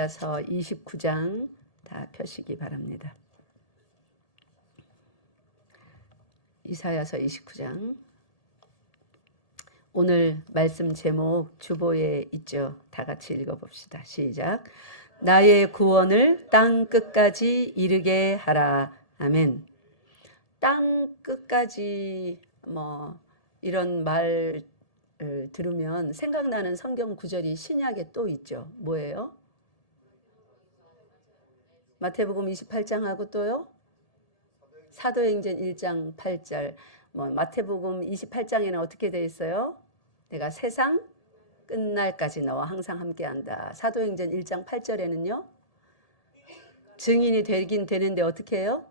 이사야서 29장 다 펴시기 바랍니다. 이사야서 29장. 오늘 말씀 제목 주보에 있죠. 다 같이 읽어봅시다. 시작. 나의 구원을 땅 끝까지 이르게 하라. 아멘. 땅 끝까지 이런 말 들으면 생각나는 성경 구절이 신약에 또 있죠. 뭐예요? 마태복음 28장하고 또요? 사도행전 1장 8절. 마태복음 28장에는 어떻게 되어 있어요? 내가 세상 끝날까지 너와 항상 함께한다. 사도행전 1장 8절에는요? 증인이 되긴 되는데 어떻게 해요?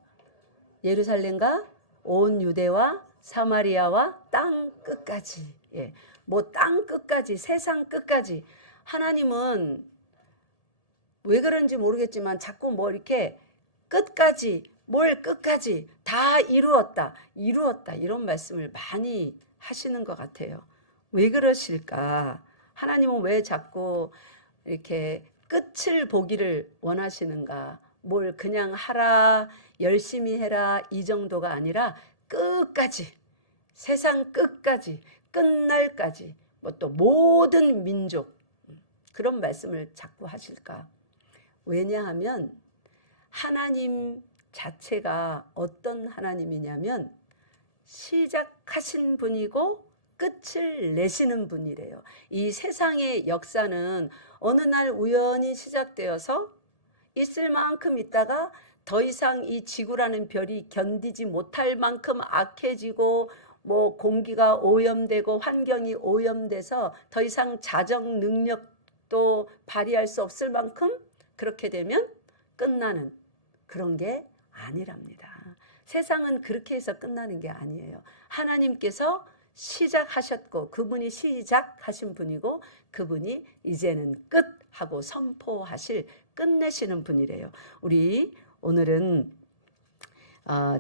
예루살렘과 온 유대와 사마리아와 땅 끝까지. 예. 땅 끝까지, 세상 끝까지. 하나님은 왜 그런지 모르겠지만 자꾸 이렇게 끝까지, 끝까지 다 이루었다 이런 말씀을 많이 하시는 것 같아요. 왜 그러실까? 하나님은 왜 자꾸 이렇게 끝을 보기를 원하시는가? 그냥 하라, 열심히 해라 이 정도가 아니라 끝까지, 세상 끝까지, 끝날까지, 또 모든 민족, 그런 말씀을 자꾸 하실까? 왜냐하면 하나님 자체가 어떤 하나님이냐면 시작하신 분이고 끝을 내시는 분이래요. 이 세상의 역사는 어느 날 우연히 시작되어서 있을 만큼 있다가 더 이상 이 지구라는 별이 견디지 못할 만큼 악해지고 공기가 오염되고 환경이 오염돼서 더 이상 자정 능력도 발휘할 수 없을 만큼 그렇게 되면 끝나는 그런 게 아니랍니다. 세상은 그렇게 해서 끝나는 게 아니에요. 하나님께서 시작하셨고 그분이 시작하신 분이고 그분이 이제는 끝하고 선포하실 끝내시는 분이래요. 우리 오늘은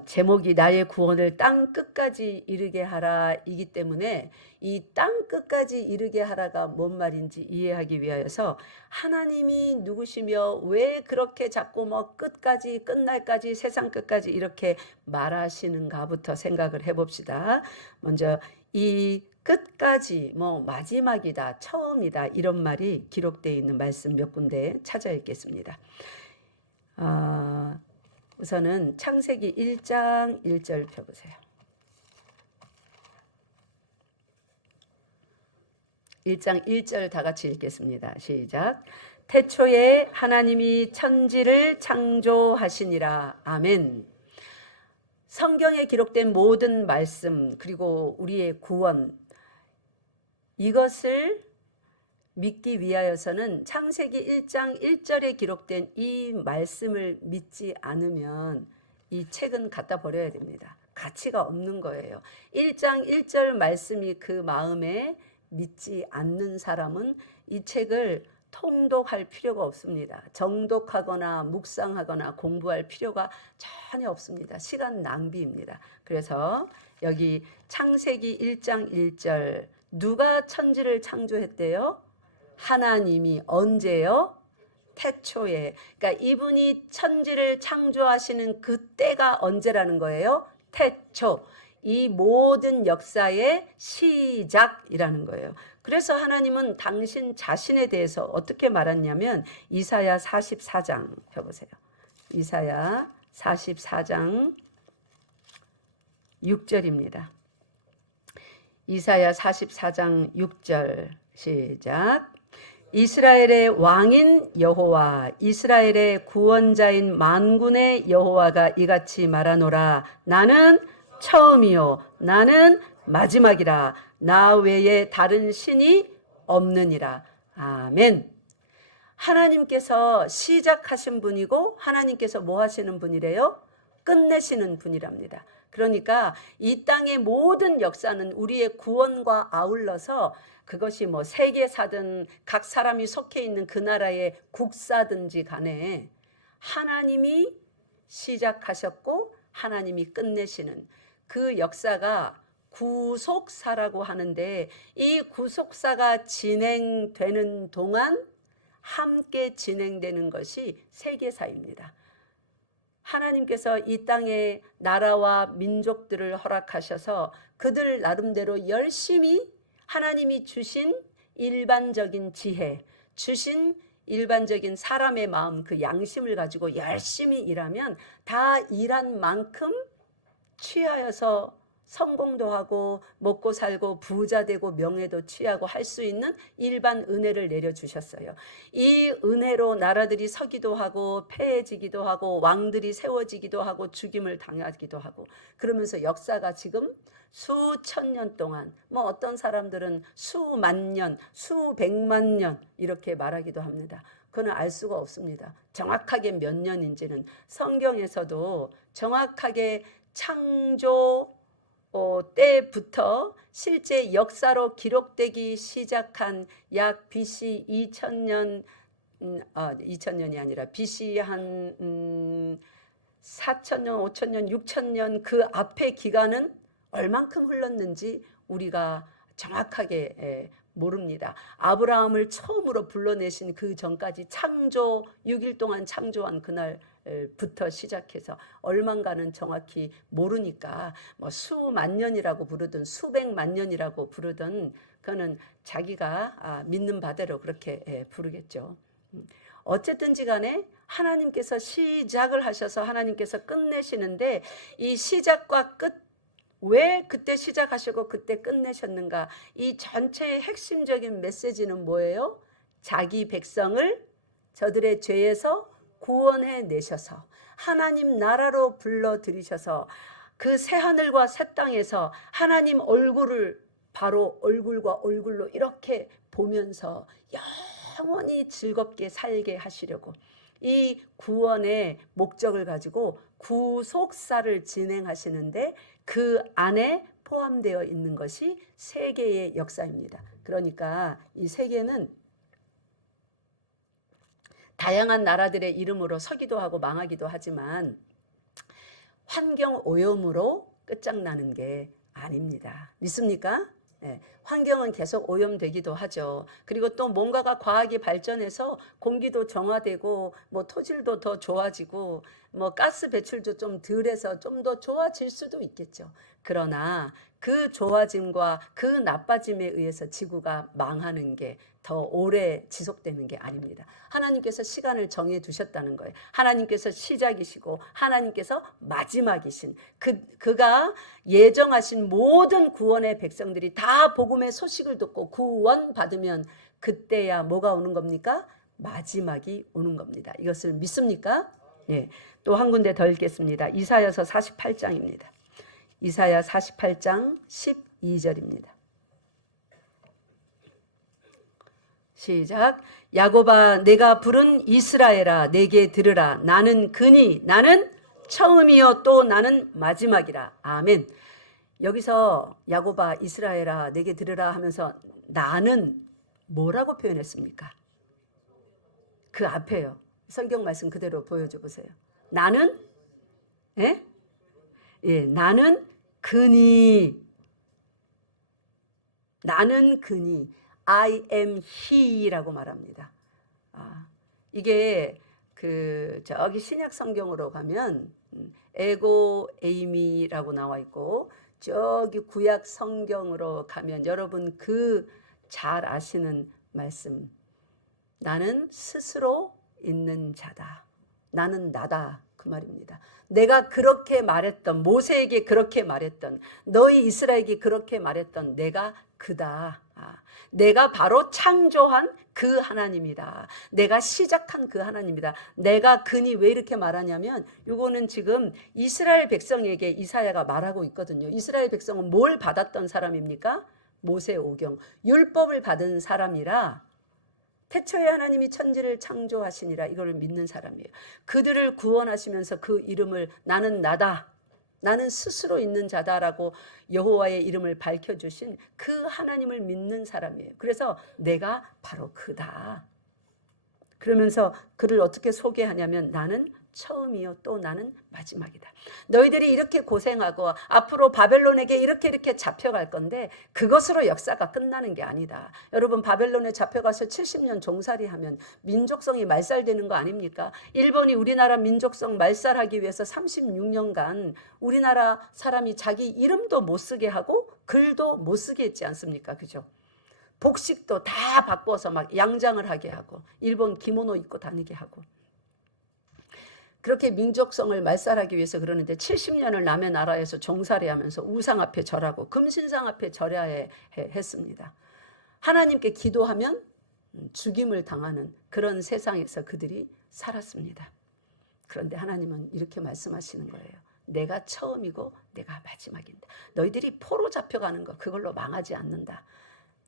제목이 나의 구원을 땅 끝까지 이르게 하라 이기 때문에 이 땅 끝까지 이르게 하라가 뭔 말인지 이해하기 위하여서 하나님이 누구시며 왜 그렇게 자꾸 끝까지 끝날까지 세상 끝까지 이렇게 말하시는가부터 생각을 해봅시다. 먼저 이 끝까지 마지막이다 처음이다 이런 말이 기록되어 있는 말씀 몇 군데 찾아 읽겠습니다. 우선은 창세기 1장 1절 펴보세요. 1장 1절 다 같이 읽겠습니다. 시작. 태초에 하나님이 천지를 창조하시니라. 아멘. 성경에 기록된 모든 말씀 그리고 우리의 구원 이것을 믿기 위하여서는 창세기 1장 1절에 기록된 이 말씀을 믿지 않으면 이 책은 갖다 버려야 됩니다. 가치가 없는 거예요. 1장 1절 말씀이 그 마음에 믿지 않는 사람은 이 책을 통독할 필요가 없습니다. 정독하거나 묵상하거나 공부할 필요가 전혀 없습니다. 시간 낭비입니다. 그래서 여기 창세기 1장 1절 누가 천지를 창조했대요? 하나님이. 언제요? 태초에. 그러니까 이분이 천지를 창조하시는 그때가 언제라는 거예요? 태초. 이 모든 역사의 시작이라는 거예요. 그래서 하나님은 당신 자신에 대해서 어떻게 말했냐면 이사야 44장 펴보세요. 이사야 44장 6절입니다. 이사야 44장 6절 시작. 이스라엘의 왕인 여호와 이스라엘의 구원자인 만군의 여호와가 이같이 말하노라. 나는 처음이요 나는 마지막이라. 나 외에 다른 신이 없느니라. 아멘. 하나님께서 시작하신 분이고 하나님께서 뭐 하시는 분이래요? 끝내시는 분이랍니다. 그러니까 이 땅의 모든 역사는 우리의 구원과 아울러서 그것이 세계사든 각 사람이 속해 있는 그 나라의 국사든지 간에 하나님이 시작하셨고 하나님이 끝내시는 그 역사가 구속사라고 하는데 이 구속사가 진행되는 동안 함께 진행되는 것이 세계사입니다. 하나님께서 이 땅에 나라와 민족들을 허락하셔서 그들 나름대로 열심히 하나님이 주신 일반적인 지혜, 주신 일반적인 사람의 마음, 그 양심을 가지고 열심히 일하면 다 일한 만큼 취하여서 성공도 하고 먹고 살고 부자 되고 명예도 취하고 할 수 있는 일반 은혜를 내려주셨어요. 이 은혜로 나라들이 서기도 하고 패해지기도 하고 왕들이 세워지기도 하고 죽임을 당하기도 하고, 그러면서 역사가 지금 수천 년 동안, 뭐 어떤 사람들은 수만 년, 수백만 년 이렇게 말하기도 합니다. 그건 알 수가 없습니다. 정확하게 몇 년인지는. 성경에서도 정확하게 창조 때부터 실제 역사로 기록되기 시작한 약 BC 2000년, 2000년이 아니라 BC 한 4000년, 5000년, 6000년 그 앞의 기간은 얼만큼 흘렀는지 우리가 정확하게 모릅니다. 아브라함을 처음으로 불러내신 그 전까지 창조 6일 동안 창조한 그날부터 시작해서 얼만가는 정확히 모르니까 뭐 수만 년이라고 부르든 수백만 년이라고 부르든 그거는 자기가 믿는 바대로 그렇게 부르겠죠. 어쨌든지 간에 하나님께서 시작을 하셔서 하나님께서 끝내시는데, 이 시작과 끝, 왜 그때 시작하시고 그때 끝내셨는가? 이 전체의 핵심적인 메시지는 뭐예요? 자기 백성을 저들의 죄에서 구원해 내셔서 하나님 나라로 불러들이셔서 그 새하늘과 새 땅에서 하나님 얼굴을 바로 얼굴과 얼굴로 이렇게 보면서 영원히 즐겁게 살게 하시려고 이 구원의 목적을 가지고 구속사를 진행하시는데, 그 안에 포함되어 있는 것이 세계의 역사입니다. 그러니까 이 세계는 다양한 나라들의 이름으로 서기도 하고 망하기도 하지만 환경 오염으로 끝장나는 게 아닙니다. 믿습니까? 네, 환경은 계속 오염되기도 하죠. 그리고 또 뭔가가 과학이 발전해서 공기도 정화되고 뭐 토질도 더 좋아지고 뭐 가스 배출도 좀 덜해서 좀 더 좋아질 수도 있겠죠. 그러나 그 좋아짐과 그 나빠짐에 의해서 지구가 망하는 게 더 오래 지속되는 게 아닙니다. 하나님께서 시간을 정해 두셨다는 거예요. 하나님께서 시작이시고 하나님께서 마지막이신 그가 예정하신 모든 구원의 백성들이 다 복음의 소식을 듣고 구원받으면 그때야 뭐가 오는 겁니까? 마지막이 오는 겁니다. 이것을 믿습니까? 예. 또 한 군데 더 읽겠습니다. 이사야서 48장입니다. 이사야 48장 12절입니다. 시작. 야곱아, 내가 부른 이스라엘아, 내게 들으라. 나는 그니, 나는 처음이요 또 나는 마지막이라. 아멘. 여기서 야곱아, 이스라엘아, 내게 들으라 하면서 나는 뭐라고 표현했습니까? 그 앞에요. 성경 말씀 그대로 보여줘 보세요. 나는, 예? 예, 나는 그니. 나는 그니. I am he라고 말합니다. 이게 저기 신약 성경으로 가면 에고 에이미라고 나와 있고, 저기 구약 성경으로 가면 여러분 그 잘 아시는 말씀, 나는 스스로 있는 자다. 나는 나다. 그 말입니다. 내가 그렇게 말했던, 모세에게 그렇게 말했던, 너희 이스라엘에게 그렇게 말했던 내가 그다. 내가 바로 창조한 그 하나님이다. 내가 시작한 그 하나님이다. 내가 그니. 왜 이렇게 말하냐면 이거는 지금 이스라엘 백성에게 이사야가 말하고 있거든요. 이스라엘 백성은 뭘 받았던 사람입니까? 모세오경, 율법을 받은 사람이라 태초에 하나님이 천지를 창조하시니라 이걸 믿는 사람이에요. 그들을 구원하시면서 그 이름을 나는 나다, 나는 스스로 있는 자다라고 여호와의 이름을 밝혀주신 그 하나님을 믿는 사람이에요. 그래서 내가 바로 그다. 그러면서 그를 어떻게 소개하냐면 나는 처음이요 또 나는 마지막이다. 너희들이 이렇게 고생하고 앞으로 바벨론에게 이렇게 잡혀갈 건데 그것으로 역사가 끝나는 게 아니다. 여러분 바벨론에 잡혀가서 70년 종살이하면 민족성이 말살되는 거 아닙니까? 일본이 우리나라 민족성 말살하기 위해서 36년간 우리나라 사람이 자기 이름도 못 쓰게 하고 글도 못 쓰게 했지 않습니까? 그죠? 복식도 다 바꿔서 막 양장을 하게 하고 일본 기모노 입고 다니게 하고 그렇게 민족성을 말살하기 위해서 그러는데 70년을 남의 나라에서 종살이하면서 우상 앞에 절하고 금신상 앞에 절해야 했습니다. 하나님께 기도하면 죽임을 당하는 그런 세상에서 그들이 살았습니다. 그런데 하나님은 이렇게 말씀하시는 거예요. 내가 처음이고 내가 마지막인다. 너희들이 포로 잡혀가는 거 그걸로 망하지 않는다.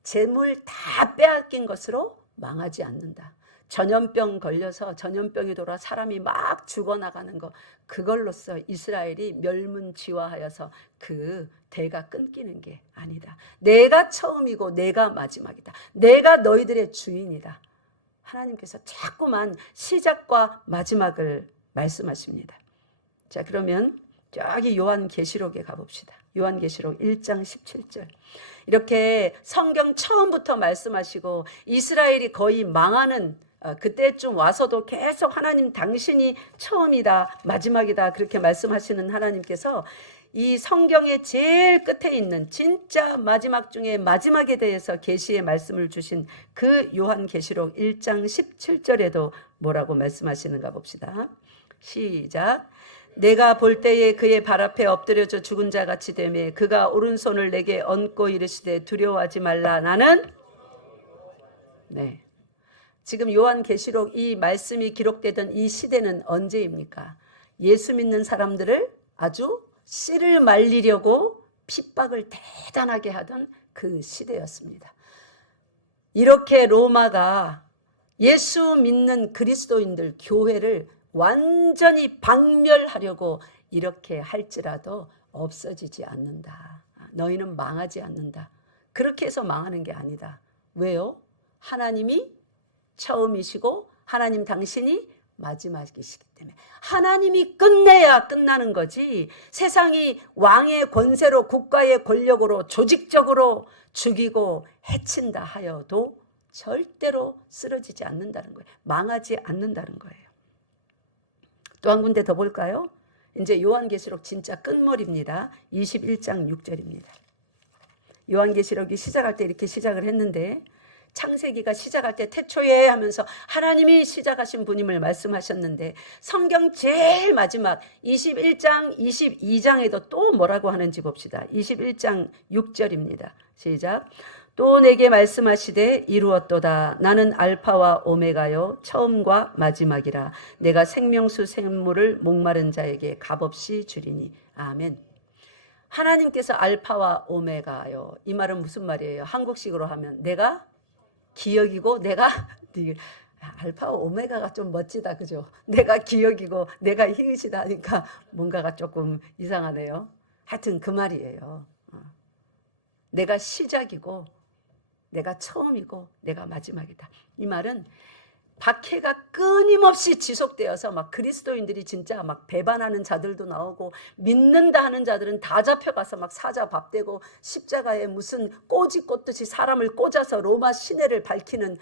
재물 다 빼앗긴 것으로 망하지 않는다. 전염병 걸려서 전염병이 돌아 사람이 막 죽어나가는 거 그걸로써 이스라엘이 멸문지화하여서 그 대가 끊기는 게 아니다. 내가 처음이고 내가 마지막이다. 내가 너희들의 주인이다. 하나님께서 자꾸만 시작과 마지막을 말씀하십니다. 자, 그러면 저기 요한계시록에 가봅시다. 요한계시록 1장 17절. 이렇게 성경 처음부터 말씀하시고 이스라엘이 거의 망하는 그때쯤 와서도 계속 하나님 당신이 처음이다 마지막이다 그렇게 말씀하시는 하나님께서 이 성경의 제일 끝에 있는 진짜 마지막 중에 마지막에 대해서 계시의 말씀을 주신 그 요한계시록 1장 17절에도 뭐라고 말씀하시는가 봅시다. 시작. 내가 볼 때에 그의 발 앞에 엎드려져 죽은 자 같이 되매 그가 오른손을 내게 얹고 이르시되 두려워하지 말라. 나는 지금 요한계시록 이 말씀이 기록되던 이 시대는 언제입니까? 예수 믿는 사람들을 아주 씨를 말리려고 핍박을 대단하게 하던 그 시대였습니다. 이렇게 로마가 예수 믿는 그리스도인들 교회를 완전히 박멸하려고 이렇게 할지라도 없어지지 않는다. 너희는 망하지 않는다. 그렇게 해서 망하는 게 아니다. 왜요? 하나님이 처음이시고 하나님 당신이 마지막이시기 때문에 하나님이 끝내야 끝나는 거지 세상이 왕의 권세로 국가의 권력으로 조직적으로 죽이고 해친다 하여도 절대로 쓰러지지 않는다는 거예요. 망하지 않는다는 거예요. 또 한 군데 더 볼까요? 이제 요한계시록 진짜 끝머리입니다. 21장 6절입니다. 요한계시록이 시작할 때 이렇게 시작을 했는데 창세기가 시작할 때 태초에 하면서 하나님이 시작하신 분임을 말씀하셨는데 성경 제일 마지막 21장 22장에도 또 뭐라고 하는지 봅시다. 21장 6절입니다. 시작. 또 내게 말씀하시되 이루었도다. 나는 알파와 오메가요 처음과 마지막이라. 내가 생명수 샘물을 목마른 자에게 값없이 주리니. 아멘. 하나님께서 알파와 오메가요. 이 말은 무슨 말이에요? 한국식으로 하면 내가 기억이고 내가 알파와 오메가가 좀 멋지다. 그죠? 내가 기억이고 내가 히읗이다 하니까 뭔가가 조금 이상하네요. 하여튼 그 말이에요. 내가 시작이고 내가 처음이고 내가 마지막이다. 이 말은 박해가 끊임없이 지속되어서 막 그리스도인들이 진짜 막 배반하는 자들도 나오고 믿는다 하는 자들은 다 잡혀가서 막 사자 밥되고 십자가에 무슨 꼬지 꽂듯이 사람을 꽂아서 로마 시내를 밝히는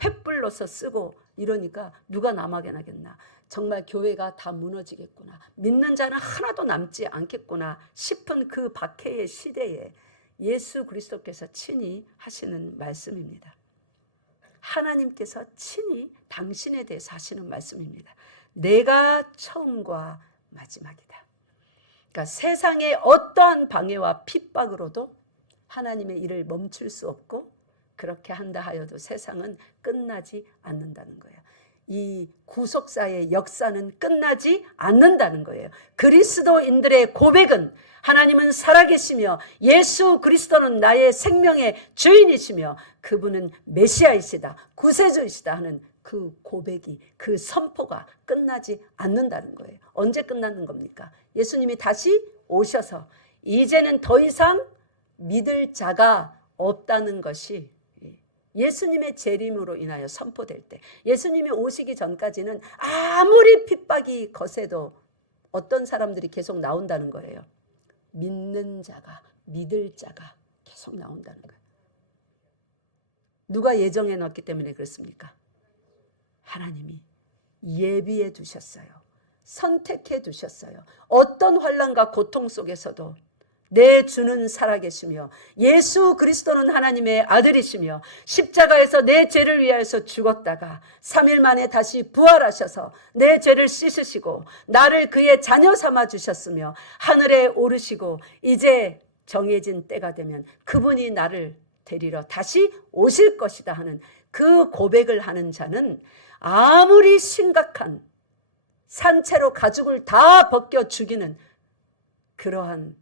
횃불로서 쓰고 이러니까 누가 남아나겠나. 정말 교회가 다 무너지겠구나. 믿는 자는 하나도 남지 않겠구나 싶은 그 박해의 시대에 예수 그리스도께서 친히 하시는 말씀입니다. 하나님께서 친히 당신에 대해서 하시는 말씀입니다. 내가 처음과 마지막이다. 그러니까 세상의 어떠한 방해와 핍박으로도 하나님의 일을 멈출 수 없고 그렇게 한다 하여도 세상은 끝나지 않는다는 거예요. 이 구속사의 역사는 끝나지 않는다는 거예요. 그리스도인들의 고백은 하나님은 살아계시며 예수 그리스도는 나의 생명의 주인이시며 그분은 메시아이시다, 구세주이시다 하는 그 고백이, 그 선포가 끝나지 않는다는 거예요. 언제 끝나는 겁니까? 예수님이 다시 오셔서 이제는 더 이상 믿을 자가 없다는 것이 예수님의 재림으로 인하여 선포될 때, 예수님이 오시기 전까지는 아무리 핍박이 거세도 어떤 사람들이 계속 나온다는 거예요. 믿는 자가, 믿을 자가 계속 나온다는 거예요. 누가 예정해 놨기 때문에 그렇습니까? 하나님이 예비해 두셨어요. 선택해 두셨어요. 어떤 환난과 고통 속에서도 내 주는 살아계시며 예수 그리스도는 하나님의 아들이시며 십자가에서 내 죄를 위하여서 죽었다가 3일 만에 다시 부활하셔서 내 죄를 씻으시고 나를 그의 자녀 삼아 주셨으며 하늘에 오르시고 이제 정해진 때가 되면 그분이 나를 데리러 다시 오실 것이다 하는 그 고백을 하는 자는 아무리 심각한 산채로 가죽을 다 벗겨 죽이는 그러한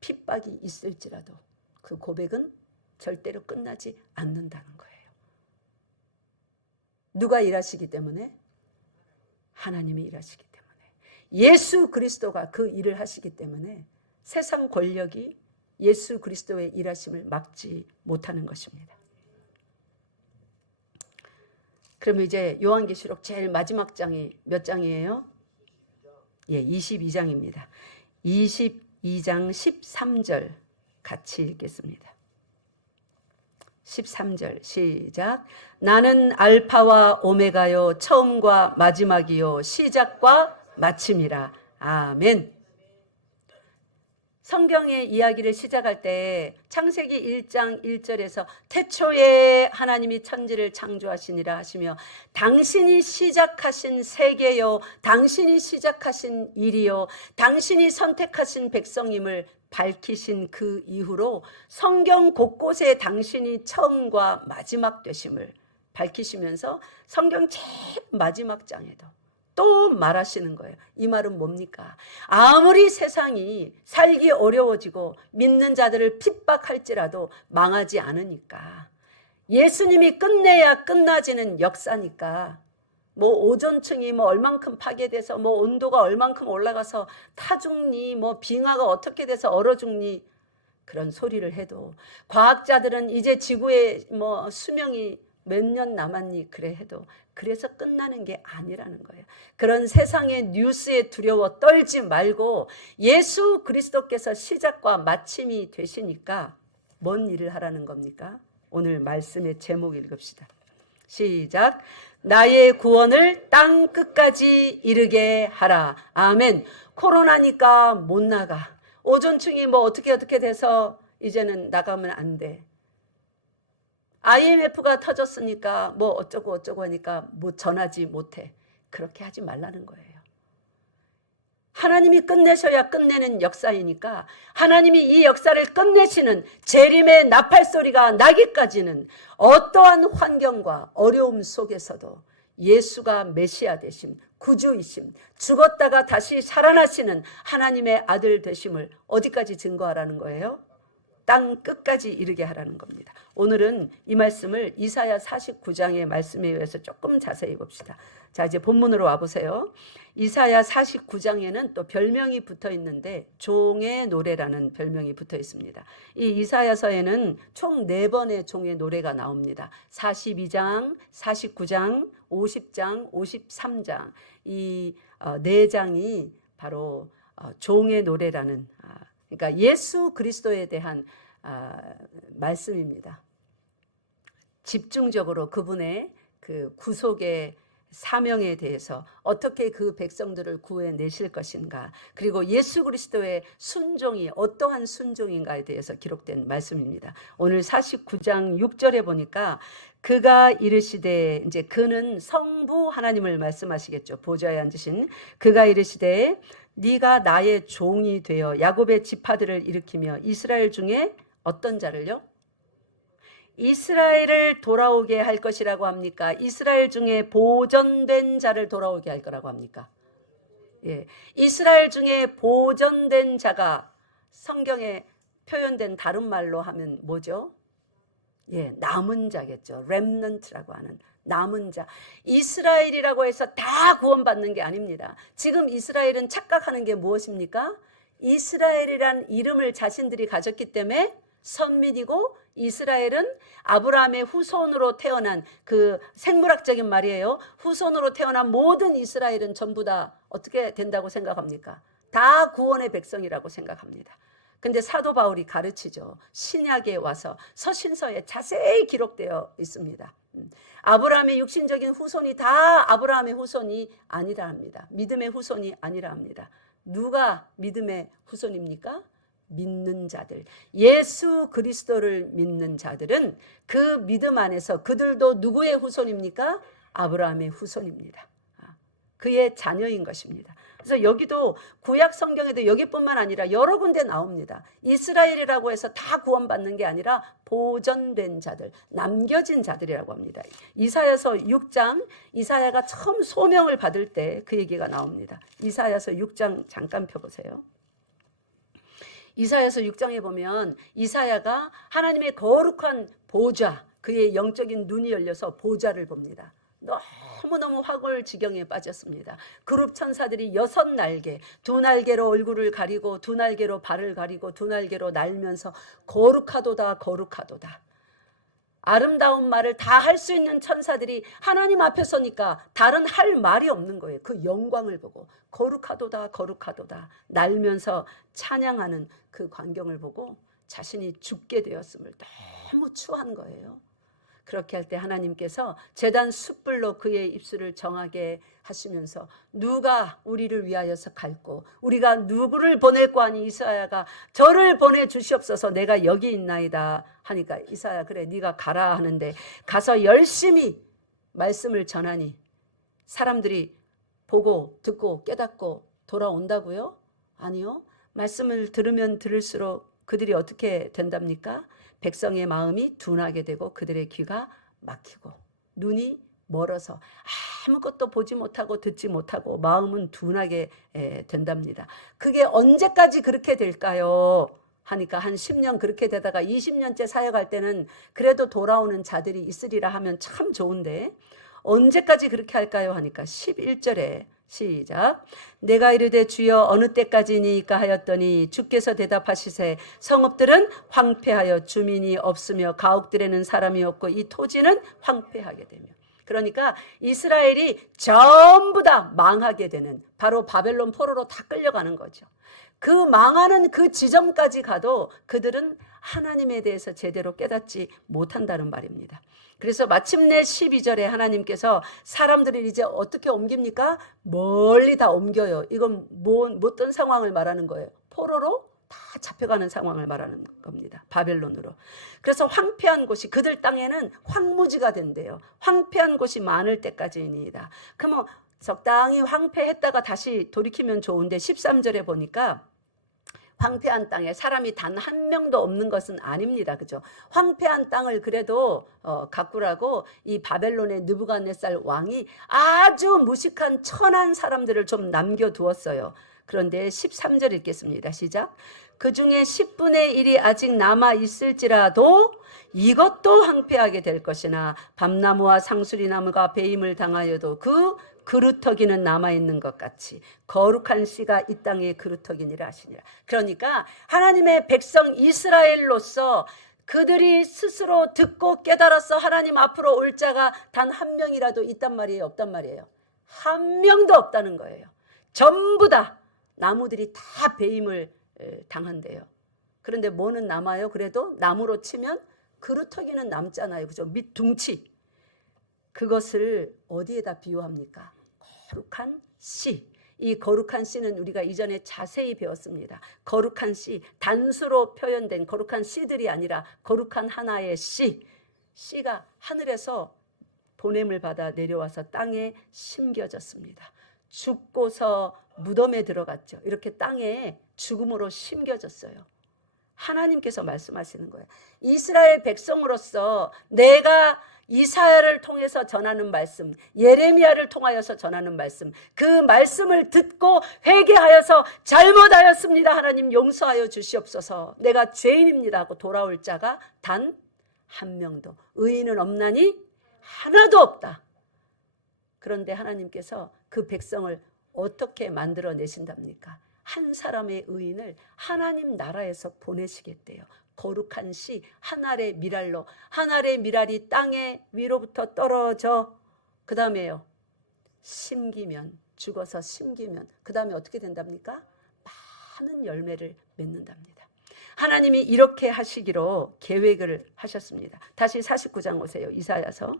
핍박이 있을지라도 그 고백은 절대로 끝나지 않는다는 거예요. 누가 일하시기 때문에? 하나님이 일하시기 때문에. 예수 그리스도가 그 일을 하시기 때문에 세상 권력이 예수 그리스도의 일하심을 막지 못하는 것입니다. 그러면 이제 요한계시록 제일 마지막 장이 몇 장이에요? 예, 22장입니다. 22장 13절 같이 읽겠습니다. 13절 시작. 나는 알파와 오메가요 처음과 마지막이요 시작과 마침이라. 아멘. 성경의 이야기를 시작할 때 창세기 1장 1절에서 태초에 하나님이 천지를 창조하시니라 하시며 당신이 시작하신 세계요 당신이 시작하신 일이요 당신이 선택하신 백성임을 밝히신 그 이후로 성경 곳곳에 당신이 처음과 마지막 되심을 밝히시면서 성경 제일 마지막 장에도 또 말하시는 거예요. 이 말은 뭡니까? 아무리 세상이 살기 어려워지고 믿는 자들을 핍박할지라도 망하지 않으니까, 예수님이 끝내야 끝나지는 역사니까, 뭐 오존층이 뭐 얼만큼 파괴돼서 뭐 온도가 얼만큼 올라가서 타 죽니, 뭐 빙하가 어떻게 돼서 얼어 죽니, 그런 소리를 해도 과학자들은 이제 지구의 뭐 수명이 몇 년 남았니 그래 해도 그래서 끝나는 게 아니라는 거예요. 그런 세상의 뉴스에 두려워 떨지 말고 예수 그리스도께서 시작과 마침이 되시니까 뭔 일을 하라는 겁니까? 오늘 말씀의 제목 읽읍시다. 시작. 나의 구원을 땅 끝까지 이르게 하라. 아멘. 코로나니까 못 나가. 오존층이 뭐 어떻게 돼서 이제는 나가면 안 돼. IMF가 터졌으니까 뭐 어쩌고 하니까 뭐 전하지 못해. 그렇게 하지 말라는 거예요. 하나님이 끝내셔야 끝내는 역사이니까 하나님이 이 역사를 끝내시는 재림의 나팔소리가 나기까지는 어떠한 환경과 어려움 속에서도 예수가 메시아 되심, 구주이심, 죽었다가 다시 살아나시는 하나님의 아들 되심을 어디까지 증거하라는 거예요? 땅 끝까지 이르게 하라는 겁니다. 오늘은 이 말씀을 이사야 49장의 말씀에 의해서 조금 자세히 봅시다. 자, 이제 본문으로 와보세요. 이사야 49장에는 또 별명이 붙어 있는데 종의 노래라는 별명이 붙어 있습니다. 이 이사야서에는 총 4번의 종의 노래가 나옵니다. 42장, 49장, 50장, 53장 이 4장이 바로 종의 노래라는, 그러니까 예수 그리스도에 대한 말씀입니다. 집중적으로 그분의 그 구속의 사명에 대해서 어떻게 그 백성들을 구해내실 것인가, 그리고 예수 그리스도의 순종이 어떠한 순종인가에 대해서 기록된 말씀입니다. 오늘 49장 6절에 보니까 그가 이르시되, 이제 그는 성부 하나님을 말씀하시겠죠. 보좌에 앉으신 그가 이르시되 네가 나의 종이 되어 야곱의 지파들을 일으키며 이스라엘 중에 어떤 자를요? 이스라엘을 돌아오게 할 것이라고 합니까? 이스라엘 중에 보존된 자를 돌아오게 할 거라고 합니까? 예, 이스라엘 중에 보존된 자가 성경에 표현된 다른 말로 하면 뭐죠? 예, 남은 자겠죠. 렘넌트라고 하는 남은 자. 이스라엘이라고 해서 다 구원받는 게 아닙니다. 지금 이스라엘은 착각하는 게 무엇입니까? 이스라엘이란 이름을 자신들이 가졌기 때문에 선민이고 이스라엘은 아브라함의 후손으로 태어난, 그 생물학적인 말이에요. 후손으로 태어난 모든 이스라엘은 전부 다 어떻게 된다고 생각합니까? 다 구원의 백성이라고 생각합니다. 근데 사도 바울이 가르치죠. 신약에 와서 서신서에 자세히 기록되어 있습니다. 아브라함의 육신적인 후손이 다 아브라함의 후손이 아니라 합니다. 믿음의 후손이 아니라 합니다. 누가 믿음의 후손입니까? 믿는 자들, 예수 그리스도를 믿는 자들은 그 믿음 안에서 그들도 누구의 후손입니까? 아브라함의 후손입니다. 그의 자녀인 것입니다. 그래서 여기도 구약 성경에도 여기뿐만 아니라 여러 군데 나옵니다. 이스라엘이라고 해서 다 구원받는 게 아니라 보존된 자들, 남겨진 자들이라고 합니다. 이사야서 6장, 이사야가 처음 소명을 받을 때 그 얘기가 나옵니다. 이사야서 6장 잠깐 펴보세요. 이사야서 6장에 보면 이사야가 하나님의 거룩한 보좌, 그의 영적인 눈이 열려서 보좌를 봅니다. 너무너무 화골지경에 빠졌습니다. 그룹 천사들이 6날개, 2날개로 얼굴을 가리고 2날개로 발을 가리고 2날개로 날면서 거룩하도다 거룩하도다. 아름다운 말을 다 할 수 있는 천사들이 하나님 앞에 서니까 다른 할 말이 없는 거예요. 그 영광을 보고 거룩하도다 거룩하도다 날면서 찬양하는 그 광경을 보고 자신이 죽게 되었음을 너무 추한 거예요. 그렇게 할 때 하나님께서 제단 숯불로 그의 입술을 정하게 하시면서 누가 우리를 위하여서 갈고 우리가 누구를 보낼고 하니 이사야가 저를 보내주시옵소서 내가 여기 있나이다 하니까 이사야 그래 네가 가라 하는데 가서 열심히 말씀을 전하니 사람들이 보고 듣고 깨닫고 돌아온다고요? 아니요. 말씀을 들으면 들을수록 그들이 어떻게 된답니까? 백성의 마음이 둔하게 되고 그들의 귀가 막히고 눈이 멀어서 아무것도 보지 못하고 듣지 못하고 마음은 둔하게 된답니다. 그게 언제까지 그렇게 될까요? 하니까 한 10년 그렇게 되다가 20년째 사역할 때는 그래도 돌아오는 자들이 있으리라 하면 참 좋은데 언제까지 그렇게 할까요? 하니까 11절에 시작. 내가 이르되 주여 어느 때까지니까 하였더니 주께서 대답하시되 성읍들은 황폐하여 주민이 없으며 가옥들에는 사람이 없고 이 토지는 황폐하게 되며. 그러니까 이스라엘이 전부 다 망하게 되는 바로 바벨론 포로로 다 끌려가는 거죠. 그 망하는 그 지점까지 가도 그들은 하나님에 대해서 제대로 깨닫지 못한다는 말입니다. 그래서 마침내 12절에 하나님께서 사람들을 이제 어떻게 옮깁니까? 멀리 다 옮겨요. 이건 어떤 상황을 말하는 거예요? 포로로 다 잡혀가는 상황을 말하는 겁니다. 바벨론으로. 그래서 황폐한 곳이 그들 땅에는 황무지가 된대요. 황폐한 곳이 많을 때까지입니다. 그러면 적당히 황폐했다가 다시 돌이키면 좋은데 13절에 보니까 황폐한 땅에 사람이 단 한 명도 없는 것은 아닙니다. 그죠? 황폐한 땅을 그래도 가꾸라고 이 바벨론의 느부갓네살 왕이 아주 무식한 천한 사람들을 좀 남겨두었어요. 그런데 13절 읽겠습니다. 시작. 그 중에 10분의 1이 아직 남아 있을지라도 이것도 황폐하게 될 것이나 밤나무와 상수리나무가 배임을 당하여도 그 그루터기는 남아있는 것 같이 거룩한 씨가 이 땅의 그루터기니라 하시니라. 그러니까 하나님의 백성 이스라엘로서 그들이 스스로 듣고 깨달아서 하나님 앞으로 올 자가 단 한 명이라도 있단 말이에요? 없단 말이에요? 한 명도 없다는 거예요. 전부 다 나무들이 다 배임을 당한대요. 그런데 뭐는 남아요? 그래도 나무로 치면 그루터기는 남잖아요. 그죠? 밑 둥치. 그것을 어디에다 비유합니까? 거룩한 씨. 이 거룩한 씨는 우리가 이전에 자세히 배웠습니다. 거룩한 씨, 단수로 표현된 거룩한 씨들이 아니라 거룩한 하나의 씨. 씨가 하늘에서 보냄을 받아 내려와서 땅에 심겨졌습니다. 죽고서 무덤에 들어갔죠. 이렇게 땅에 죽음으로 심겨졌어요. 하나님께서 말씀하시는 거예요. 이스라엘 백성으로서 내가 이사야를 통해서 전하는 말씀, 예레미야를 통하여서 전하는 말씀, 그 말씀을 듣고 회개하여서 잘못하였습니다. 하나님 용서하여 주시옵소서. 내가 죄인입니다 하고 돌아올 자가 단 한 명도, 의인은 없나니 하나도 없다. 그런데 하나님께서 그 백성을 어떻게 만들어내신답니까? 한 사람의 의인을 하나님 나라에서 보내시겠대요. 거룩한 씨, 한 알의 밀알로, 한 알의 밀알이 땅에 위로부터 떨어져 그 다음에요, 심기면, 죽어서 심기면 그 다음에 어떻게 된답니까? 많은 열매를 맺는답니다. 하나님이 이렇게 하시기로 계획을 하셨습니다. 다시 49장 오세요. 이사야서.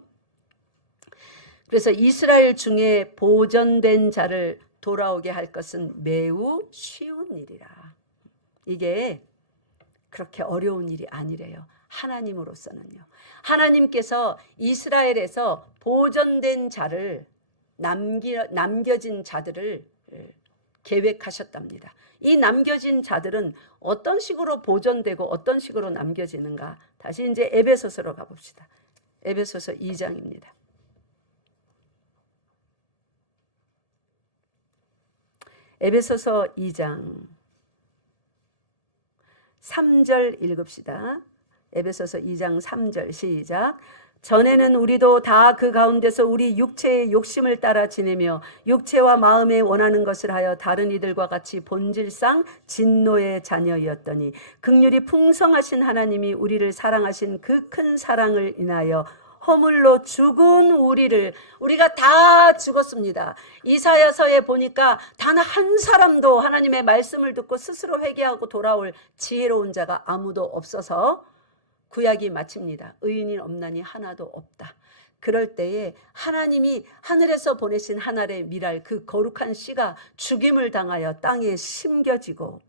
그래서 이스라엘 중에 보존된 자를 돌아오게 할 것은 매우 쉬운 일이라. 이게 그렇게 어려운 일이 아니래요. 하나님으로서는요. 하나님께서 이스라엘에서 보존된 자를, 남겨진 자들을 계획하셨답니다. 이 남겨진 자들은 어떤 식으로 보존되고 어떤 식으로 남겨지는가. 다시 이제 에베소서로 가봅시다. 에베소서 2장입니다. 에베소서 2장 3절 읽읍시다. 에베소서 2장 3절 시작. 전에는 우리도 다 그 가운데서 우리 육체의 욕심을 따라 지내며 육체와 마음에 원하는 것을 하여 다른 이들과 같이 본질상 진노의 자녀였더니 긍휼이 풍성하신 하나님이 우리를 사랑하신 그 큰 사랑을 인하여 허물로 죽은 우리가 다 죽었습니다. 이사야서에 보니까 단 한 사람도 하나님의 말씀을 듣고 스스로 회개하고 돌아올 지혜로운 자가 아무도 없어서 구약이 마칩니다. 의인이 없나니 하나도 없다. 그럴 때에 하나님이 하늘에서 보내신 한 알의 밀알, 그 거룩한 씨가 죽임을 당하여 땅에 심겨지고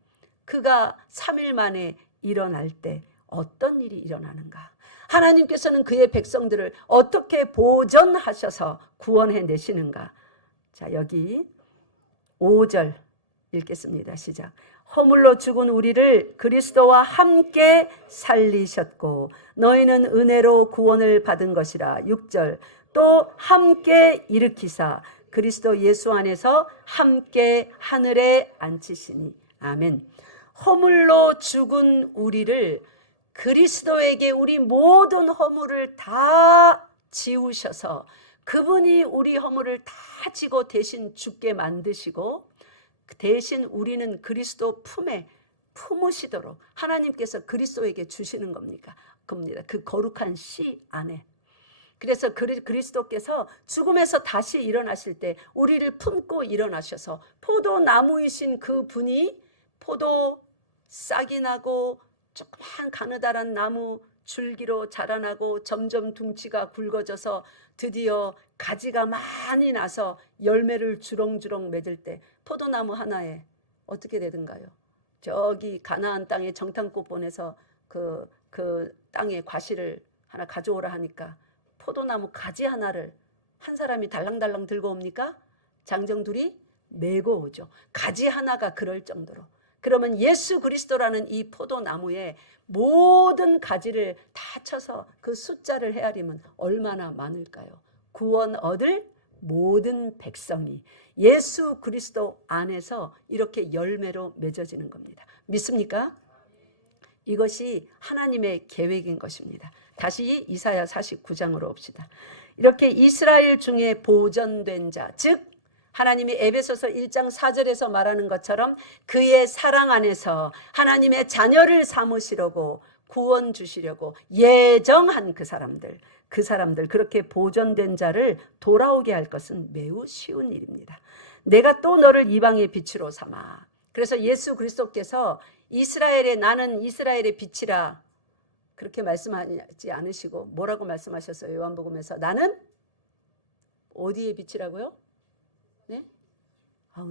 그가 3일 만에 일어날 때 어떤 일이 일어나는가? 하나님께서는 그의 백성들을 어떻게 보존하셔서 구원해 내시는가? 자, 여기 5절 읽겠습니다. 시작. 허물로 죽은 우리를 그리스도와 함께 살리셨고 너희는 은혜로 구원을 받은 것이라. 6절. 또 함께 일으키사 그리스도 예수 안에서 함께 하늘에 앉히시니. 아멘. 허물로 죽은 우리를 그리스도에게 우리 모든 허물을 다 지우셔서 그분이 우리 허물을 다 지고 대신 죽게 만드시고 대신 우리는 그리스도 품에 품으시도록 하나님께서 그리스도에게 주시는 겁니다. 그 거룩한 씨 안에. 그래서 그리스도께서 죽음에서 다시 일어나실 때 우리를 품고 일어나셔서 포도나무이신 그 분이 포도 싹이 나고 조그만 가느다란 나무 줄기로 자라나고 점점 둥치가 굵어져서 드디어 가지가 많이 나서 열매를 주렁주렁 맺을 때 포도나무 하나에 어떻게 되든가요? 저기 가나안 땅에 정탐꾼 보내서 그 땅에 과실을 하나 가져오라 하니까 포도나무 가지 하나를 한 사람이 달랑달랑 들고 옵니까? 장정둘이 메고 오죠. 가지 하나가 그럴 정도로. 그러면 예수 그리스도라는 이 포도나무에 모든 가지를 다 쳐서 그 숫자를 헤아리면 얼마나 많을까요? 구원 얻을 모든 백성이 예수 그리스도 안에서 이렇게 열매로 맺어지는 겁니다. 믿습니까? 이것이 하나님의 계획인 것입니다. 다시 이사야 49장으로 옵시다. 이렇게 이스라엘 중에 보존된 자, 즉 하나님이 에베소서 1장 4절에서 말하는 것처럼 그의 사랑 안에서 하나님의 자녀를 삼으시려고 구원 주시려고 예정한 그 사람들 그렇게 보존된 자를 돌아오게 할 것은 매우 쉬운 일입니다. 내가 또 너를 이방의 빛으로 삼아. 그래서 예수 그리스도께서 이스라엘의 나는 이스라엘의 빛이라 그렇게 말씀하지 않으시고 뭐라고 말씀하셨어요? 요한복음에서 나는 어디의 빛이라고요? 네?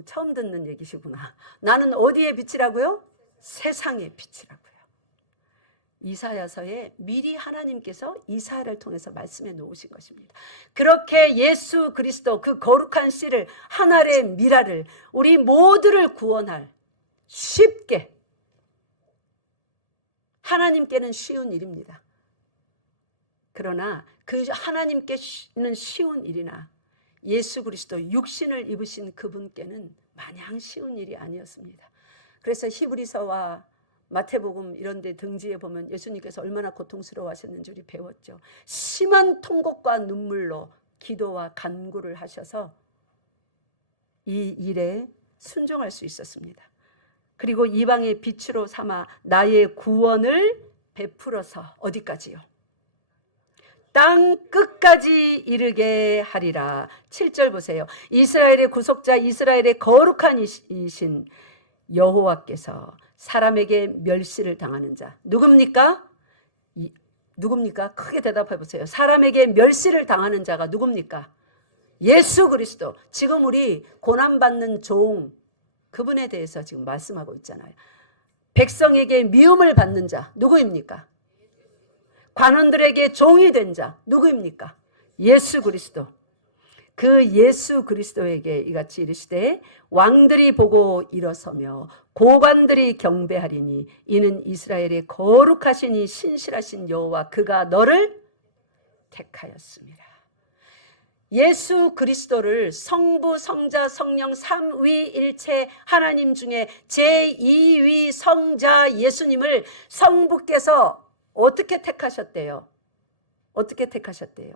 처음 듣는 얘기시구나. 나는 어디의 빛이라고요? 세상의 빛이라고요. 이사야서에 미리 하나님께서 이사야를 통해서 말씀해 놓으신 것입니다. 그렇게 예수 그리스도 그 거룩한 씨를 한 알의 미랄을 우리 모두를 구원할 쉽게 하나님께는 쉬운 일입니다. 그러나 그 하나님께는 쉬운 일이나 예수 그리스도 육신을 입으신 그분께는 마냥 쉬운 일이 아니었습니다. 그래서 히브리서와 마태복음 이런 데 등지에 보면 예수님께서 얼마나 고통스러워 하셨는지 우리 배웠죠. 심한 통곡과 눈물로 기도와 간구를 하셔서 이 일에 순종할 수 있었습니다. 그리고 이방의 빛으로 삼아 나의 구원을 베풀어서 어디까지요? 땅 끝까지 이르게 하리라. 7절 보세요. 이스라엘의 구속자, 이스라엘의 거룩한 이신 여호와께서 사람에게 멸시를 당하는 자 누굽니까? 누굽니까? 크게 대답해 보세요. 사람에게 멸시를 당하는 자가 누굽니까? 예수 그리스도. 지금 우리 고난받는 종, 그분에 대해서 지금 말씀하고 있잖아요. 백성에게 미움을 받는 자 누구입니까? 관원들에게 종이 된 자 누구입니까? 예수 그리스도. 그 예수 그리스도에게 이같이 이르시되 왕들이 보고 일어서며 고관들이 경배하리니 이는 이스라엘의 거룩하시니 신실하신 여호와 그가 너를 택하였습니다. 예수 그리스도를 성부, 성자, 성령 삼위일체 하나님 중에 제2위 성자 예수님을 성부께서 어떻게 택하셨대요? 어떻게 택하셨대요?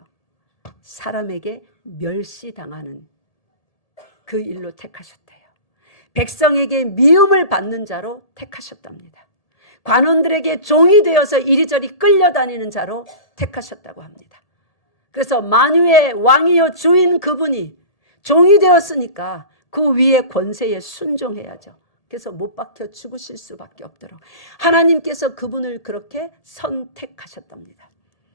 사람에게 멸시당하는 그 일로 택하셨대요. 백성에게 미움을 받는 자로 택하셨답니다. 관원들에게 종이 되어서 이리저리 끌려다니는 자로 택하셨다고 합니다. 그래서 만유의 왕이요 주인 그분이 종이 되었으니까 그 위에 권세에 순종해야죠. 그래서 못 박혀 죽으실 수밖에 없도록 하나님께서 그분을 그렇게 선택하셨답니다.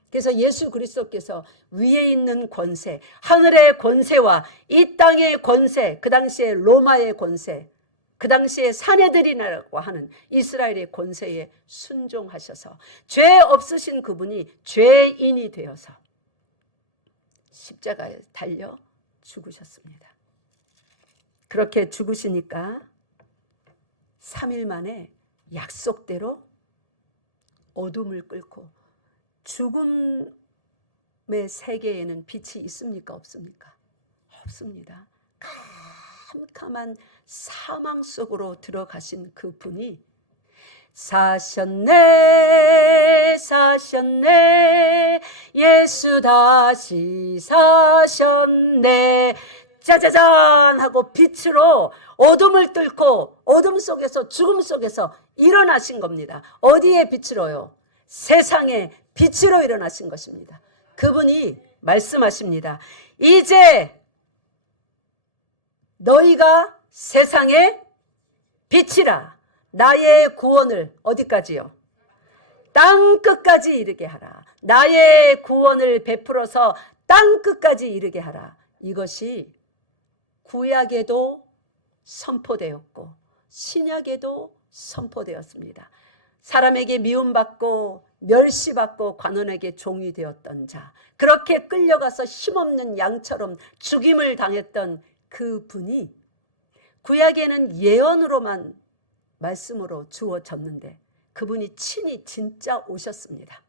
그래서 예수 그리스도께서 위에 있는 권세, 하늘의 권세와 이 땅의 권세, 그 당시에 로마의 권세, 그 당시에 사내들이라고 하는 이스라엘의 권세에 순종하셔서 죄 없으신 그분이 죄인이 되어서 십자가에 달려 죽으셨습니다. 그렇게 죽으시니까 3일 만에 약속대로 어둠을 끓고 죽음의 세계에는 빛이 있습니까? 없습니까? 없습니다. 캄캄한 사망 속으로 들어가신 그분이 사셨네 사셨네 예수 다시 사셨네 짜자잔 하고 빛으로 어둠을 뚫고 어둠 속에서 죽음 속에서 일어나신 겁니다. 어디에 빛으로요? 세상에 빛으로 일어나신 것입니다. 그분이 말씀하십니다. 이제 너희가 세상의 빛이라. 나의 구원을 어디까지요? 땅 끝까지 이르게 하라. 나의 구원을 베풀어서 땅 끝까지 이르게 하라. 이것이 구약에도 선포되었고 신약에도 선포되었습니다. 사람에게 미움받고 멸시받고 관원에게 종이 되었던 자, 그렇게 끌려가서 힘없는 양처럼 죽임을 당했던 그분이 구약에는 예언으로만 말씀으로 주어졌는데 그분이 친히 진짜 오셨습니다.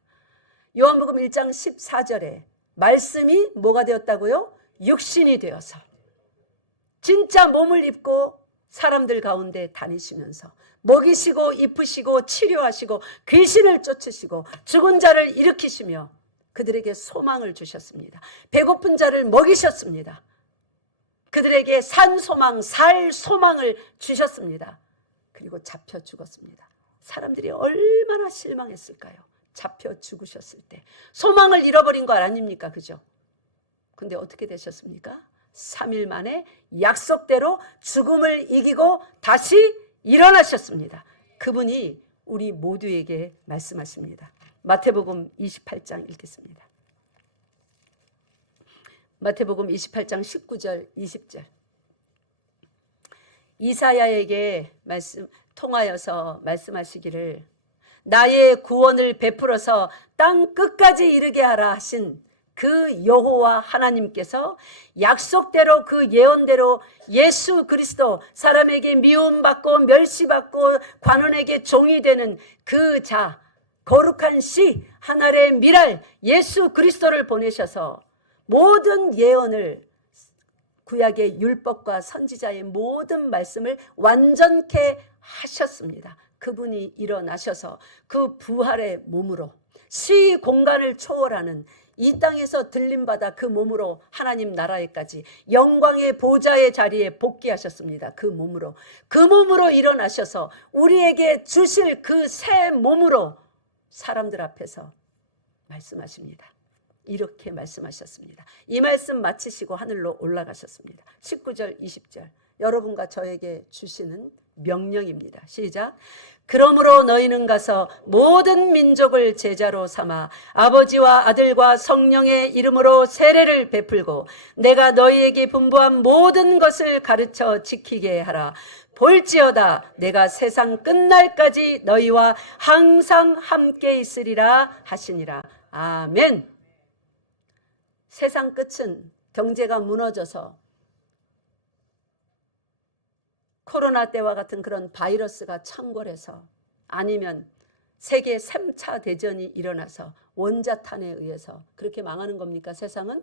요한복음 1장 14절에 말씀이 뭐가 되었다고요? 육신이 되어서 진짜 몸을 입고 사람들 가운데 다니시면서 먹이시고 입히시고 치료하시고 귀신을 쫓으시고 죽은 자를 일으키시며 그들에게 소망을 주셨습니다. 배고픈 자를 먹이셨습니다. 그들에게 산 소망, 살 소망을 주셨습니다. 그리고 잡혀 죽었습니다. 사람들이 얼마나 실망했을까요? 잡혀 죽으셨을 때 소망을 잃어버린 거 아닙니까? 그죠? 근데 어떻게 되셨습니까? 3일 만에 약속대로 죽음을 이기고 다시 일어나셨습니다. 그분이 우리 모두에게 말씀하십니다. 마태복음 28장 읽겠습니다. 마태복음 28장 19절 20절. 이사야에게 통하여서 말씀하시기를 나의 구원을 베풀어서 땅 끝까지 이르게 하라 하신 그 여호와 하나님께서 약속대로 그 예언대로 예수 그리스도, 사람에게 미움받고 멸시받고 관원에게 종이 되는 그 자, 거룩한 씨, 하늘의 미랄 예수 그리스도를 보내셔서 모든 예언을, 구약의 율법과 선지자의 모든 말씀을 완전케 하셨습니다. 그분이 일어나셔서 그 부활의 몸으로 시 공간을 초월하는 이 땅에서 들림받아 그 몸으로 하나님 나라에까지 영광의 보좌의 자리에 복귀하셨습니다. 그 몸으로 일어나셔서 우리에게 주실 그 새 몸으로 사람들 앞에서 말씀하십니다. 이렇게 말씀하셨습니다. 이 말씀 마치시고 하늘로 올라가셨습니다. 19절 20절 여러분과 저에게 주시는 명령입니다. 시작. 그러므로 너희는 가서 모든 민족을 제자로 삼아 아버지와 아들과 성령의 이름으로 세례를 베풀고 내가 너희에게 분부한 모든 것을 가르쳐 지키게 하라. 볼지어다 내가 세상 끝날까지 너희와 항상 함께 있으리라 하시니라. 아멘. 세상 끝은 경제가 무너져서 코로나 때와 같은 그런 바이러스가 창궐해서 아니면 세계 3차 대전이 일어나서 원자탄에 의해서 그렇게 망하는 겁니까? 세상은?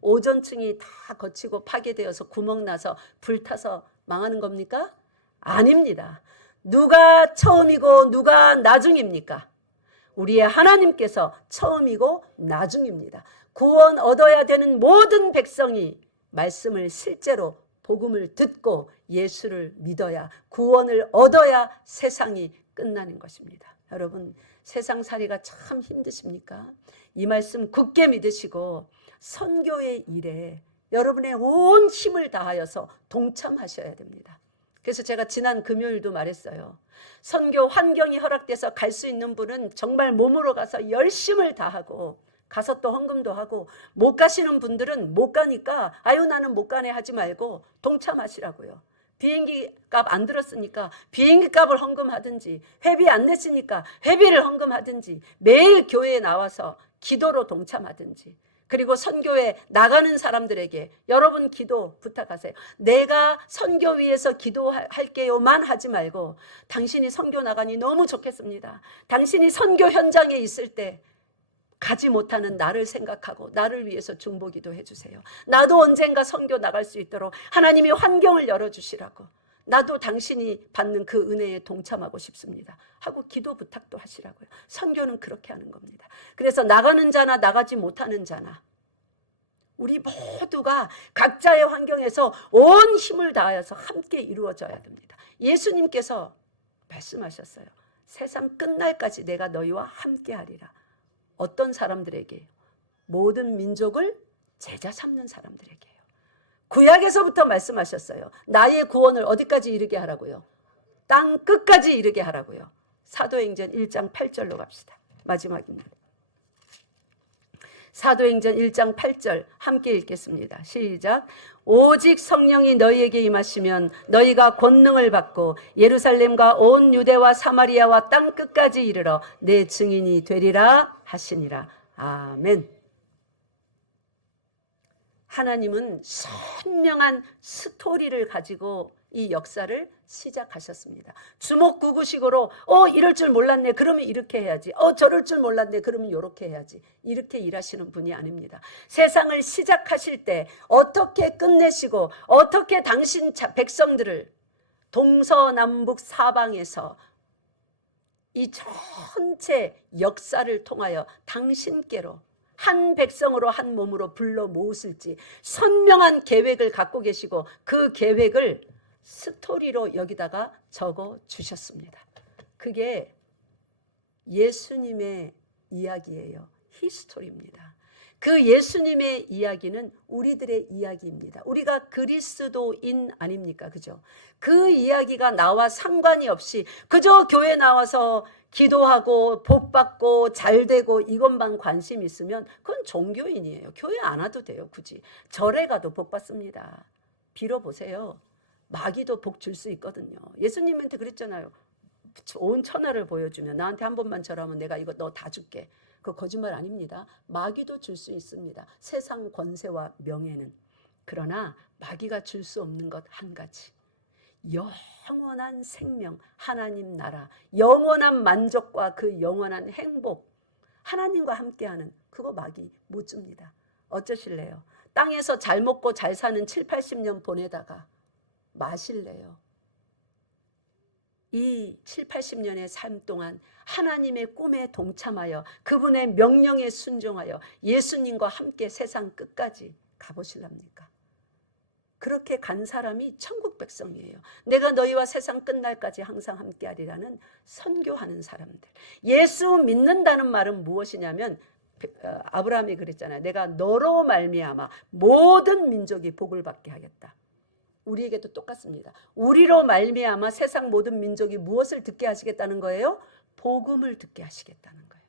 오존층이 다 거치고 파괴되어서 구멍 나서 불타서 망하는 겁니까? 아닙니다. 누가 처음이고 누가 나중입니까? 우리의 하나님께서 처음이고 나중입니다. 구원 얻어야 되는 모든 백성이 말씀을 실제로 복음을 듣고 예수를 믿어야 구원을 얻어야 세상이 끝나는 것입니다. 여러분 세상살이가 참 힘드십니까? 이 말씀 굳게 믿으시고 선교의 일에 여러분의 온 힘을 다하여서 동참하셔야 됩니다. 그래서 제가 지난 금요일도 말했어요. 선교 환경이 허락돼서 갈 수 있는 분은 정말 몸으로 가서 열심을 다하고 가서 또 헌금도 하고 못 가시는 분들은 못 가니까 아유 나는 못 가네 하지 말고 동참하시라고요. 비행기 값 안 들었으니까 비행기 값을 헌금하든지 회비 안 냈으니까 회비를 헌금하든지 매일 교회에 나와서 기도로 동참하든지 그리고 선교에 나가는 사람들에게 여러분 기도 부탁하세요. 내가 선교 위해서 기도할게요만 하지 말고 당신이 선교 나가니 너무 좋겠습니다. 당신이 선교 현장에 있을 때 가지 못하는 나를 생각하고 나를 위해서 중보기도 해주세요. 나도 언젠가 선교 나갈 수 있도록 하나님이 환경을 열어주시라고 나도 당신이 받는 그 은혜에 동참하고 싶습니다 하고 기도 부탁도 하시라고요. 선교는 그렇게 하는 겁니다. 그래서 나가는 자나 나가지 못하는 자나 우리 모두가 각자의 환경에서 온 힘을 다하여서 함께 이루어져야 됩니다. 예수님께서 말씀하셨어요. 세상 끝날까지 내가 너희와 함께 하리라. 어떤 사람들에게? 모든 민족을 제자 삼는 사람들에게요. 구약에서부터 말씀하셨어요. 나의 구원을 어디까지 이르게 하라고요? 땅 끝까지 이르게 하라고요. 사도행전 1장 8절로 갑시다. 마지막입니다. 사도행전 1장 8절 함께 읽겠습니다. 시작. 오직 성령이 너희에게 임하시면 너희가 권능을 받고 예루살렘과 온 유대와 사마리아와 땅 끝까지 이르러 내 증인이 되리라 하시니라. 아멘. 하나님은 선명한 스토리를 가지고 이 역사를 시작하셨습니다. 주먹구구식으로 이럴 줄 몰랐네 그러면 이렇게 해야지, 저럴 줄 몰랐네 그러면 이렇게 해야지, 이렇게 일하시는 분이 아닙니다. 세상을 시작하실 때 어떻게 끝내시고 어떻게 당신 백성들을 동서남북 사방에서 이 전체 역사를 통하여 당신께로 한 백성으로 한 몸으로 불러 모으실지 선명한 계획을 갖고 계시고 그 계획을 스토리로 여기다가 적어 주셨습니다. 그게 예수님의 이야기예요. 히스토리입니다. 그 예수님의 이야기는 우리들의 이야기입니다. 우리가 그리스도인 아닙니까? 그죠? 그 이야기가 나와 상관이 없이 그저 교회 나와서 기도하고 복받고 잘되고 이것만 관심 있으면 그건 종교인이에요. 교회 안 와도 돼요. 굳이 절에 가도 복받습니다. 빌어보세요. 마귀도 복 줄 수 있거든요. 예수님한테 그랬잖아요. 온 천하를 보여주면 나한테 한 번만 절하면 내가 이거 너 다 줄게. 그거 거짓말 아닙니다. 마귀도 줄 수 있습니다. 세상 권세와 명예는. 그러나 마귀가 줄 수 없는 것 한 가지. 영원한 생명, 하나님 나라, 영원한 만족과 그 영원한 행복, 하나님과 함께하는 그거 마귀 못 줍니다. 어쩌실래요? 땅에서 잘 먹고 잘 사는 7, 80년 보내다가 마실래요? 이 7, 80년의 삶 동안 하나님의 꿈에 동참하여 그분의 명령에 순종하여 예수님과 함께 세상 끝까지 가보실랍니까? 그렇게 간 사람이 천국 백성이에요. 내가 너희와 세상 끝날까지 항상 함께하리라는 선교하는 사람들. 예수 믿는다는 말은 무엇이냐면 아브라함이 그랬잖아요. 내가 너로 말미암아 모든 민족이 복을 받게 하겠다. 우리에게도 똑같습니다. 우리로 말미암아 세상 모든 민족이 무엇을 듣게 하시겠다는 거예요? 복음을 듣게 하시겠다는 거예요.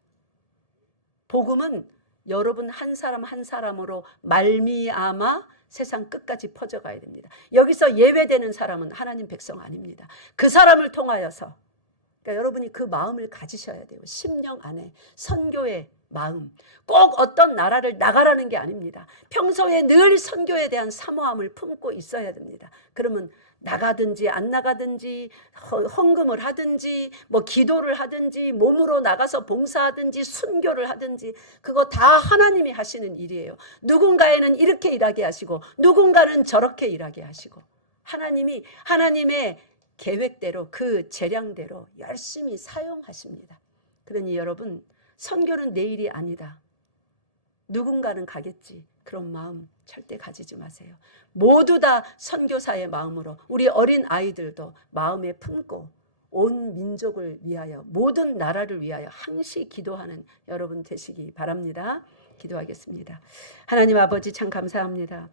복음은 여러분 한 사람 한 사람으로 말미암아 세상 끝까지 퍼져가야 됩니다. 여기서 예외되는 사람은 하나님 백성 아닙니다. 그 사람을 통하여서, 그러니까 여러분이 그 마음을 가지셔야 돼요. 심령 안에 선교의 마음. 꼭 어떤 나라를 나가라는 게 아닙니다. 평소에 늘 선교에 대한 사모함을 품고 있어야 됩니다. 그러면 나가든지 안 나가든지 헌금을 하든지 뭐 기도를 하든지 몸으로 나가서 봉사하든지 순교를 하든지 그거 다 하나님이 하시는 일이에요. 누군가에는 이렇게 일하게 하시고 누군가는 저렇게 일하게 하시고 하나님이 하나님의 계획대로 그 재량대로 열심히 사용하십니다. 그러니 여러분 선교는 내일이 아니다. 누군가는 가겠지. 그런 마음 절대 가지지 마세요. 모두 다 선교사의 마음으로 우리 어린 아이들도 마음에 품고 온 민족을 위하여 모든 나라를 위하여 항시 기도하는 여러분 되시기 바랍니다. 기도하겠습니다. 하나님 아버지 참 감사합니다.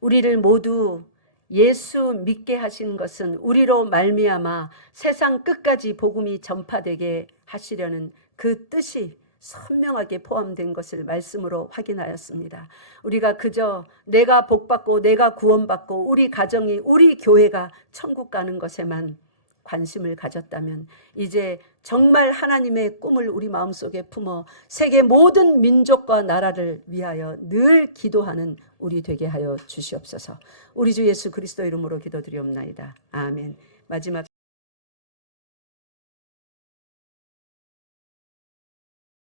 우리를 모두 예수 믿게 하신 것은 우리로 말미암아 세상 끝까지 복음이 전파되게 하시려는 그 뜻이 선명하게 포함된 것을 말씀으로 확인하였습니다. 우리가 그저 내가 복받고 내가 구원받고 우리 가정이 우리 교회가 천국 가는 것에만 관심을 가졌다면 이제 정말 하나님의 꿈을 우리 마음속에 품어 세계 모든 민족과 나라를 위하여 늘 기도하는 우리 되게 하여 주시옵소서. 우리 주 예수 그리스도 이름으로 기도드리옵나이다. 아멘. 마지막